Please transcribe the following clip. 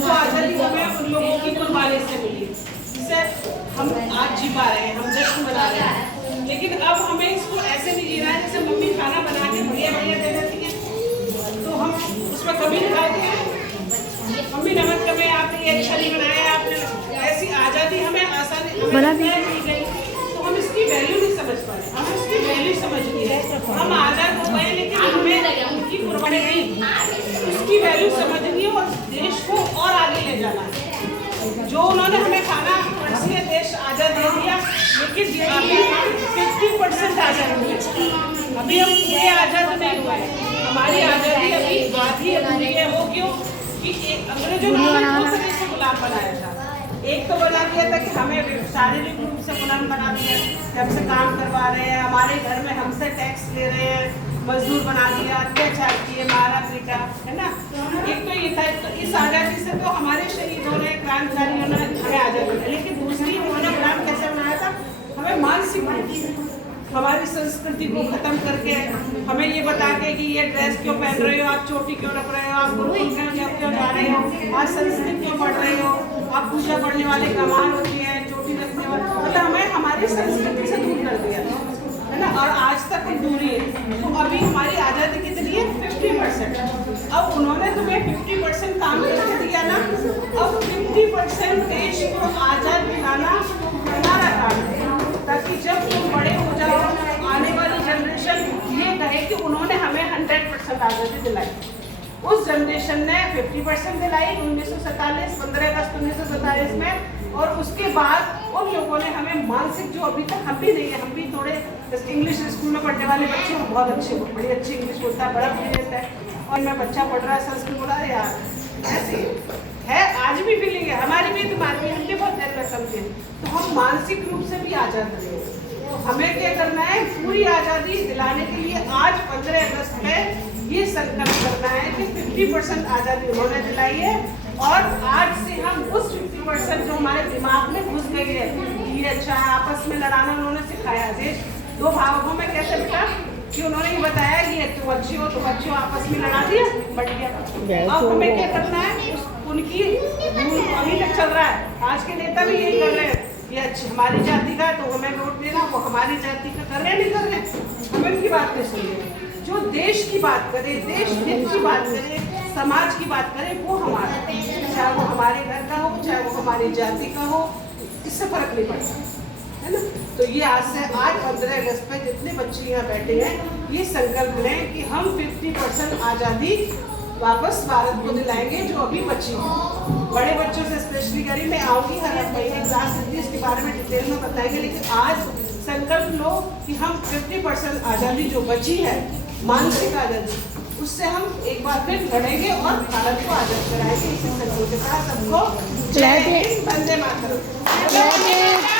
जो आज़ादी हमें उन लोगों की कुर्बानी से मिली, जिसे हम आज जी पा रहे हैं, हम जश्न मना रहे हैं। लेकिन अब हमें इसको ऐसे नहीं जीना है जैसे मम्मी खाना बना के बढ़िया बढ़िया दे देती है तो हम उसमें कभी नहीं खाते हैं, मम्मी नमक कम है, आपने ये अच्छा नहीं बनाया, आपने ऐसी आज़ादी हमें आसानी बना दी गई तो हम इसकी वैल्यू नहीं समझ पाए। हमें इसकी वैल्यू समझनी है। हम आज़ाद हो गए लेकिन हमें उनकी कुर्बानी नहीं, उसकी वैल्यू समझनी है और देश को और आगे ले जाना है। जो उन्होंने हमें खाना इसलिए देश आज़ाद दे दिया, लेकिन अभी 50% आज़ाद हुए, अभी हम पूरे आज़ाद नहीं हुए। हमारी आज़ादी अभी आधी अधूरी है। वो क्यों कि अंग्रेजों ने हमें दो तरह से गुलाम बनाया था। एक तो बना दिया था कि हमें शारीरिक रूप से गुलाम बना दिया, हमसे काम करवा रहे हैं, हमारे घर में हमसे टैक्स ले रहे हैं, मजदूर बना दिया, अत्याचार किए, मारा पीटा, है ना। एक तो ये था, तो इस आज़ादी से तो हमारे शहीदों ने, क्रांतिकारियों ने हमें आज़ाद किया। लेकिन दूसरी उन्होंने गुलाम कैसे बनाया था, हमें मानसिक रूप से हमारी संस्कृति को खत्म करके हमें ये बता के कि ये ड्रेस क्यों पहन रहे हो, आप चोटी क्यों रख रहे हो, आप गुरुकुल क्यों जा रहे हो, आज संस्कृत क्यों पढ़ रहे हो, आप पूजा पढ़ने वाले कमाल होती है, चोटी रखने वाले, मतलब हमें हमारी संस्कृति से दूर कर दिया है ना। और आज तक दूरी है। तो अभी हमारी आज़ादी कितनी है, 50%। अब उन्होंने तुम्हें 50% काम करके दिया ना, अब 50% देश को आज़ाद दिलाना हमारा काम है, ताकि जब तुम बड़े हो जाओ आने वाली जनरेशन ये कहे कि उन्होंने हमें 100% आज़ादी दिलाई। उस जनरेशन ने 50% दिलाई 1947 15 अगस्त 1947 में, और उसके बाद उन लोगों ने हमें मानसिक, जो अभी तक हम भी नहीं है, हम भी थोड़े इंग्लिश स्कूल में पढ़ने वाले बच्चे हैं, बहुत अच्छे, बड़ी अच्छी इंग्लिश बोलता है, बड़ा ब्रिलियंट है, और मैं बच्चा पढ़ रहा है संस्कृत बोला, अरे यार ऐसे है, आज भी फीलिंग है हमारी भी, तुम्हारी भी, हम भी बहुत देर तक समझे। तो हम मानसिक रूप से भी आज़ाद रहे। तो हमें क्या करना है, पूरी आज़ादी दिलाने के लिए आज 15 अगस्त में ये संकल्प करना है कि 50% आज़ादी उन्होंने दिलाई है, और आज से हम उस 50% जो हमारे दिमाग में घुस गई है, ये अच्छा है, आपस में लड़ाना उन्होंने सिखाया। देश दो भागों में कैसे बेटा कि उन्होंने ये बताया कि तुम अच्छी हो, तुम अच्छी हो, आपस में लड़ा दिया, बढ़ गया। अब हमें क्या करना है, उनकी अभी तक चल रहा है, आज के नेता भी यही कर रहे हैं, ये अच्छी हमारी जाति का है तो हमें वोट देना, वो हमारी जाति का कर रहे नहीं कर रहे, हमें उनकी बात नहीं सुन रहे। जो देश की बात करे, देश हित की बात करे, समाज की बात करे, वो हमारा, चाहे वो हमारे घर का हो, चाहे वो हमारी जाति का हो, इससे फर्क नहीं पड़ता, है ना। तो ये आज 15 अगस्त पे जितने बच्चे यहाँ बैठे हैं, ये संकल्प लें कि हम 50% आज़ादी वापस भारत को दिलाएंगे जो अभी बची है। बड़े बच्चों से स्पेशली करी, मैं आऊँगी हर महीने क्लास होती है, इसके बारे में डिटेल में बताएंगे, लेकिन आज संकल्प लो कि हम 50% आज़ादी जो बची है, मानसिक आज़ादी, उससे हम एक बार फिर लड़ेंगे और भारत को आज़ाद कराएंगे। इसी संकल्प के साथ सबको जय हिंद, वंदे मातरम।